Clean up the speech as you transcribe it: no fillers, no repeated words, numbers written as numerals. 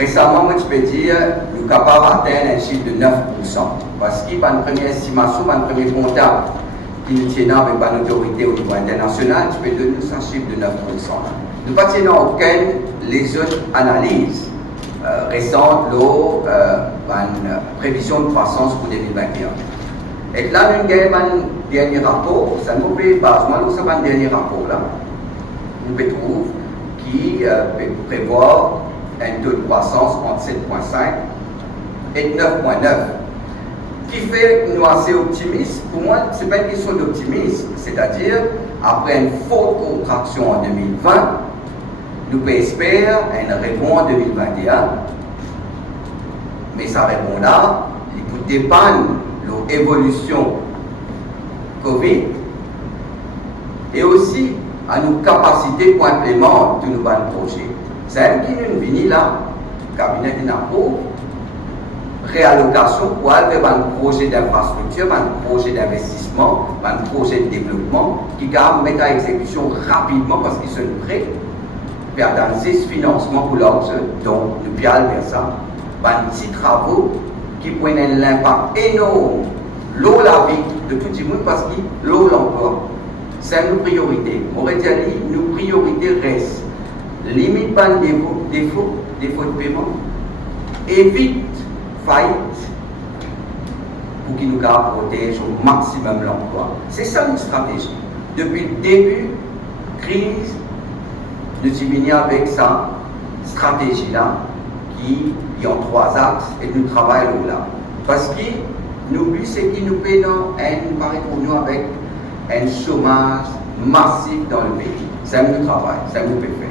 Récemment, moi, je peux dire, nous sommes capables d'atteindre un chiffre de 9%. Parce qu'il y a une première estimation, un premier contact qui nous tient avec une autorité au niveau international, je peux donner un chiffre de 9%. Nous ne tenons aucune les autres analyses récentes, une prévision de croissance pour 2021. Et là, nous avons un dernier rapport, ça nous fait basement, nous avons un dernier rapport là, nous trouvons qui prévoit un taux de croissance entre 7,5 et 9,9, qui fait nous assez optimistes. Pour moi, ce n'est pas une question d'optimisme, c'est-à-dire, après une forte contraction en 2020, nous pouvons espérer un rebond en 2021, mais ça répond là, il peut dépendre de l'évolution Covid et aussi à nos capacités pour implémenter tous nos projets. C'est un qui nous vient là, le cabinet d'INAPO, réallocation pour aller vers un projet d'infrastructure, un projet d'investissement, un projet de développement qui va mettre à exécution rapidement parce qu'ils sont prêts pour atteindre ce financement pour l'autre. Donc, nous pouvons aller vers ça. Un petit travaux qui prennent un impact énorme, l'eau la vie de tout le monde parce que l'eau l'emploi. C'est nos priorités. Mauricien, nos priorités restent. Limite pas de défaut de paiement. Évite faillite pour qu'il nous protège au maximum l'emploi. C'est ça une stratégie. Depuis le début, crise, nous sommes venus avec cette stratégie-là qui est en 3 axes et nous travaillons là. Parce que nos buts, c'est que nous payons pour nous avec un chômage massif dans le pays. C'est un travail, c'est un fait.